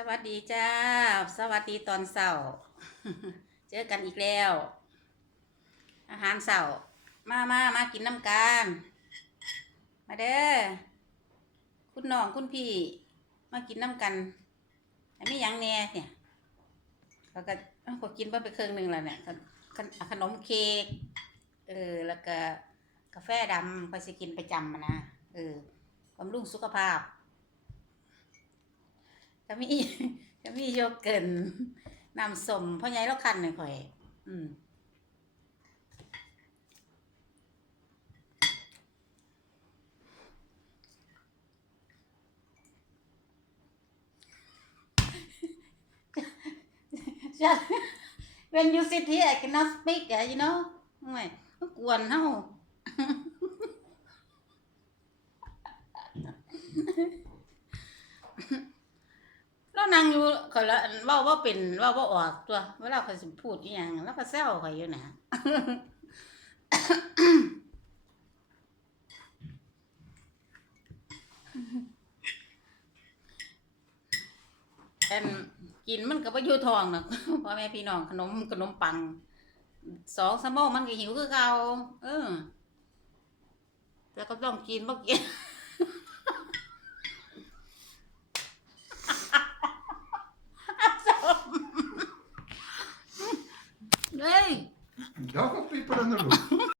สวัสดีจ้า สวัสดีตอนเสาร์เจอกันอีกแล้ว อาหารเสาร์มามามากินน้ำกันมาเด้อคุณน้องคุณพี่ มากินน้ำกันอันนี้ยังแน่เนี่ยเขาก็เอ้าก็กินไปไปครึ่งหนึ่งแล้วเนี่ยขนมเค้กเออแล้วก็กาแฟดำไปสกินประจำนะเออบำรุงสุขภาพ ก็มีก็มีโยเกิร์ตน้ำส้มพ่อใหญ่เราคันหน่อยข่อย อืม Just when you sit here I cannot speak uh, you know ไม่กวนเฮาเรา นั่งอยู่ข่อยละเว้าว่าเป็นเว้าว่าออกตัว เวลาข่อยสิพูดอีหยังแล้วก็แซวข่อยอยู่นะอันกินมันก็บ่อยู่ท้องน่ะพ่อแม่พี่น้องขนมขนมปังสองสมโมงมันก็หิวคือเก่าเออแต่ก็ต้องกินบ่กิน Hey! Don't put people in the room.